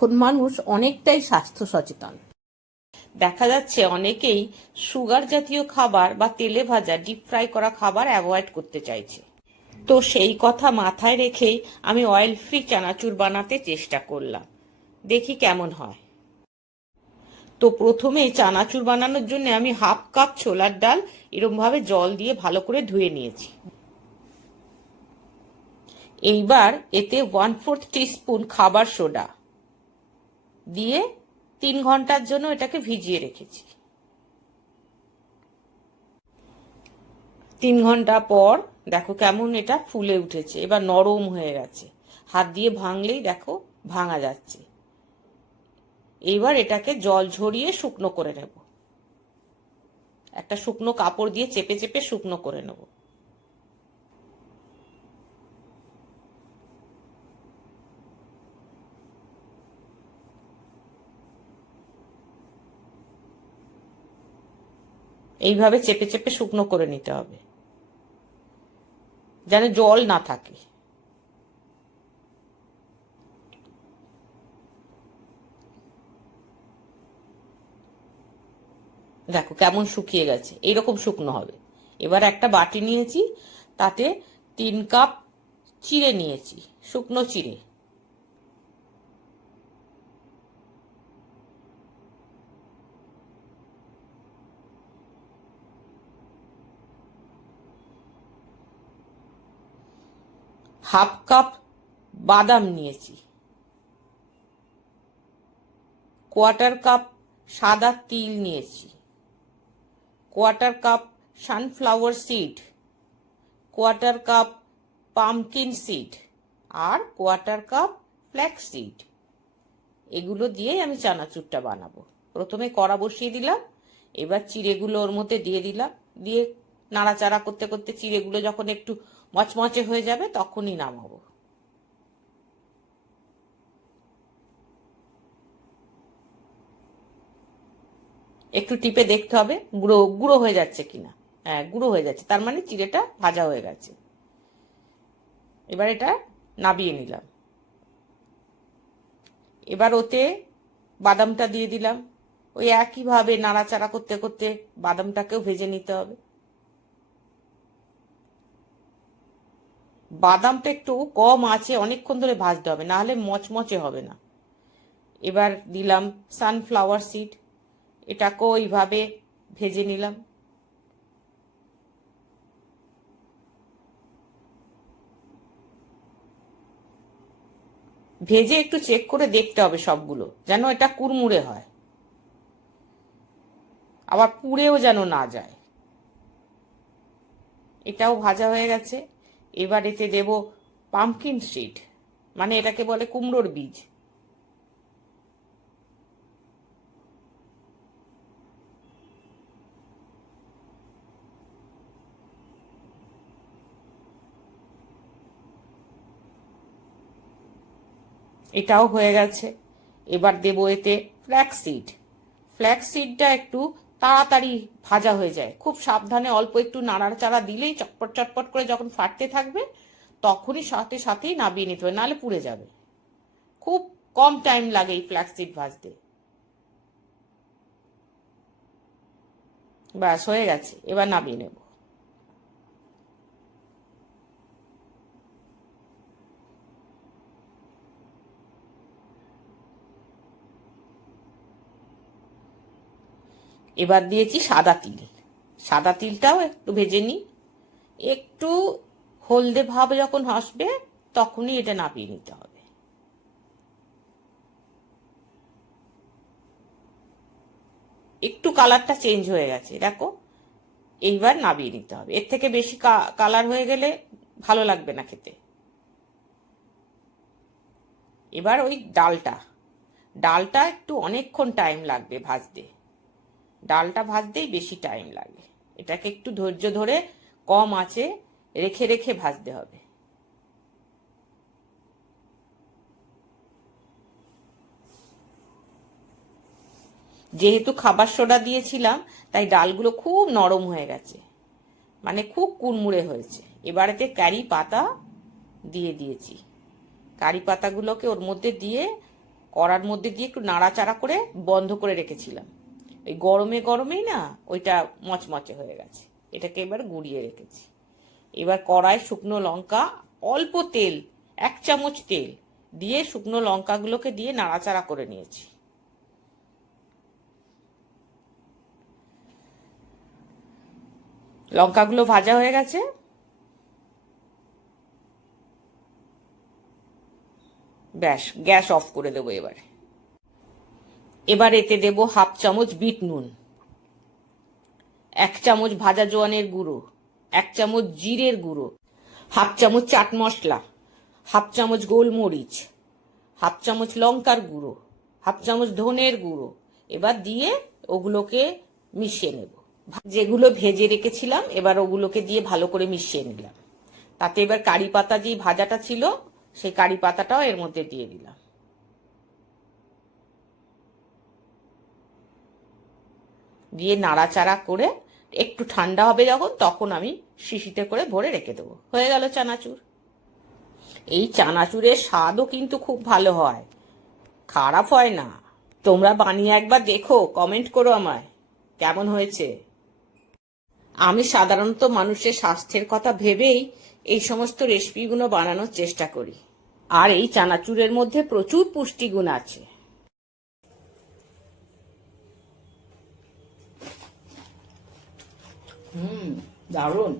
এখন মানুষ অনেকটাই স্বাস্থ্য সচেতন। দেখা যাচ্ছে অনেকেই সুগার জাতীয় খাবার বা তেলে ভাজা ডিপ ফ্রাই করা খাবার অ্যাভয়েড করতে চাইছে। তো সেই কথা মাথায় রেখেই আমি অয়েল ফ্রি চানাচুর বানাতে চেষ্টা করলাম, দেখি কেমন হয়। তো প্রথমে চানাচুর বানানোর জন্য আমি হাফ কাপ ছোলার ডাল এরকম ভাবে জল দিয়ে ভালো করে ধুয়ে নিয়েছি। এইবার এতে 1/4 টিস্পুন খাবার সোডা দিয়ে 3 ঘন্টার জন্য এটাকে ভিজিয়ে রেখেছি। 3 ঘন্টা পর দেখো কেমন এটা ফুলে উঠেছে, এবার নরম হয়ে গেছে, হাত দিয়ে ভাঙলেই দেখো ভাঙা যাচ্ছে। এইবার এটাকে জল ঝরিয়ে শুকনো করে নেব, একটা শুকনো কাপড় দিয়ে চেপে চেপে শুকনো করে নেব। এইভাবে চেপে চেপে শুকনো করে নিতে হবে, যেন জল না থাকে। দেখো কেমন শুকিয়ে গেছে, এইরকম শুকনো হবে। এবার একটা বাটি নিয়েছি, তাতে 3 কাপ চিড়ে নিয়েছি, শুকনো চিড়ে। হাফ কাপ বাদাম নিয়েছি, 1/4 কাপ সাদা তিল নিয়েছি, 1/4 cup sunflower seed, 1/4 cup pumpkin seed আর 1/4 কাপ ফ্ল্যাক্স সিড। এগুলো দিয়েই আমি চানাচুরটা বানাবো। প্রথমে কড়া বসিয়ে দিলাম, এবার চিড়েগুলো ওর মধ্যে দিয়ে দিলাম, দিয়ে নাড়াচাড়া করতে করতে চিড়েগুলো যখন একটু মচমচে হয়ে যাবে তখনই নামাবো। একটু টিপে দেখতে হবে গুঁড়ো গুঁড়ো হয়ে যাচ্ছে কিনা। হ্যাঁ, গুঁড়ো হয়ে যাচ্ছে, তার মানে চিড়েটা ভাজা হয়ে গেছে। এবার এটা নাবিয়ে নিলাম। এবার ওতে বাদামটা দিয়ে দিলাম, ওই একইভাবে নাড়াচাড়া করতে করতে বাদামটাকেও ভেজে নিতে হবে। বাদামটা একটু কম আছে অনেকক্ষণ ধরে ভাজতে হবে, না হলে মচমচে হবে না। এবার দিলাম সানফ্লাওয়ার সিড, এটাকেও এইভাবে ভেজে নিলাম। ভেজে একটু চেক করে দেখতে হবে সবগুলো, যেন এটা কুড়মুড়ে হয়, আবার পুড়েও যেন না যায়। এটাও ভাজা হয়ে গেছে। এবার এতে দেব পামকিন সিড, মানে এটাকে বলে কুমড়োর বীজ। এটাও হয়ে গেছে। এবার দেব এতে ফ্ল্যাক্স সিড। ফ্ল্যাক্স সিডটা একটু তাড়াতাড়ি ভাজা হয়ে যায়, খুব সাবধানে অল্প একটু নাড়াচাড়া দিলেই চটপট চটপট করে যখন ফাটতে থাকবে তখনই সাথে সাথেই নাবিয়ে নিতে হবে, নাহলে পুড়ে যাবে। খুব কম টাইম লাগে এই ফ্ল্যাক্স সিড ভাজতে। ব্যাস হয়ে গেছে, এবার নাবিয়ে নেব। এবার দিয়েছি সাদা তিল, সাদা তিলটাও একটু ভেজে নিই। একটু হলদে ভাব যখন আসবে তখনই এটা নাবিয়ে নিতে হবে। একটু কালারটা চেঞ্জ হয়ে গেছে দেখো, এইবার নাবিয়ে নিতে হবে। এর থেকে বেশি কালার হয়ে গেলে ভালো লাগবে না খেতে। এবার ওই ডালটা, ডালটা একটু অনেকক্ষণ টাইম লাগবে ভাজতে, ডালটা ভাজতেই বেশি টাইম লাগে। এটাকে একটু ধৈর্য ধরে কম আঁচে রেখে রেখে ভাজতে হবে। যেহেতু খাবার সোডা দিয়েছিলাম তাই ডালগুলো খুব নরম হয়ে গেছে, মানে খুব কুড়মুড়ে হয়েছে। এবারেতে কারি পাতা দিয়ে দিয়েছি, কারি পাতাগুলোকে ওর মধ্যে দিয়ে কড়ার মধ্যে দিয়ে একটু নাড়াচাড়া করে বন্ধ করে রেখেছিলাম। এই গরমে গরমেই না ওইটা মচমচে হয়ে গেছে। এটাকে এবার গুঁড়িয়ে রেখেছি। এবার কড়ায় শুকনো লঙ্কা, অল্প তেল, 1 চামচ তেল দিয়ে শুকনো লঙ্কাগুলোকে দিয়ে নাড়াচাড়া করে নিয়েছি। লঙ্কাগুলো ভাজা হয়ে গেছে। ব্যাস, গ্যাস অফ করে দেবো এবারে। এবার এতে দেব 1/2 চামচ বিট নুন, 1 চামচ ভাজা জোয়ানের গুঁড়ো, 1 চামচ জিরের গুঁড়ো, 1/2 চামচ চাট মশলা, 1/2 চামচ গোলমরিচ, 1/2 চামচ লঙ্কার গুঁড়ো, 1/2 চামচ ধনের গুঁড়ো। এবার দিয়ে ওগুলোকে মিশিয়ে নেব। যেগুলো ভেজে রেখেছিলাম এবার ওগুলোকে দিয়ে ভালো করে মিশিয়ে নিলাম। তাতে এবার কারি পাতা যে ভাজাটা ছিল সেই কারি পাতাটাও এর মধ্যে দিয়ে দিলাম। দিয়ে নাড়াচাড়া করে একটু ঠান্ডা হবে যখন, তখন আমি শিশিতে করে ভরে রেখে দেবো। হয়ে গেল চানাচুর। এই চানাচুরের স্বাদও কিন্তু খুব ভালো হয়, খারাপ হয় না। তোমরা বানিয়ে একবার দেখো, কমেন্ট করো আমায় কেমন হয়েছে। আমি সাধারণত মানুষের স্বাস্থ্যের কথা ভেবেই এই সমস্ত রেসিপিগুলো বানানোর চেষ্টা করি। আর এই চানাচুরের মধ্যে প্রচুর পুষ্টিগুণ আছে। দারুণ।